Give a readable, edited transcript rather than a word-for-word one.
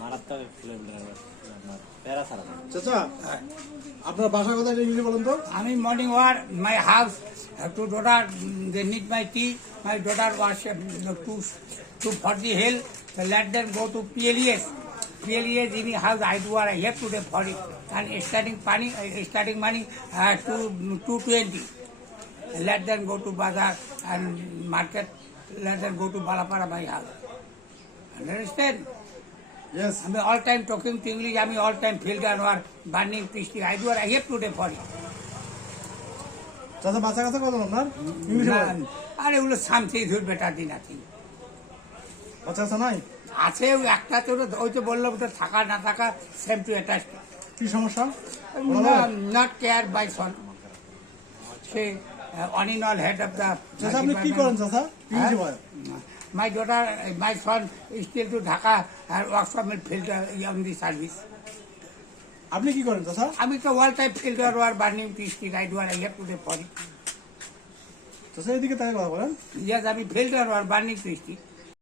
মারাত্মক প্যারা ছাড়া। চাচা আপনার বাসা কোথায় ইংলিশে বলেন তো? আমি morning war my house two daughter they need my tea. My daughter was to for the hill. Let them go to PLES. PLES in the house I do I have to pay for it. And starting money to 220. Let them go to Bazaar and market. Let them go to Balapara my house. Understand? Yes. I'm all time talking to English. I'm all time field and war burning pisting. I do I have to pay for it. চাচা বাচ্চা কাছে কত আপনার? ইংলিশে বলেন। আরে ওগুলো something is better দিন নাথিং। বাচ্চা কাছে নাই? আছে একটা তো ওই তো বললাম তো থাকা না থাকা সেম টু অ্যাটাচ। কি সমস্যা? Not care by son say on in all head of the. চাচা আপনি কি করেন চাচা? ইংলিশে বলেন। My daughter my son still to Dhaka আর workshop field on the service. আপনি কি করেন চাচা? আমি তো all time field war burning plastic I do আর I have to pay for it. চাচা এদিকে তাই কথা বলেন। ইয়েস আমি ফিল্ড ওয়ার বার্নিং পিস্টিক।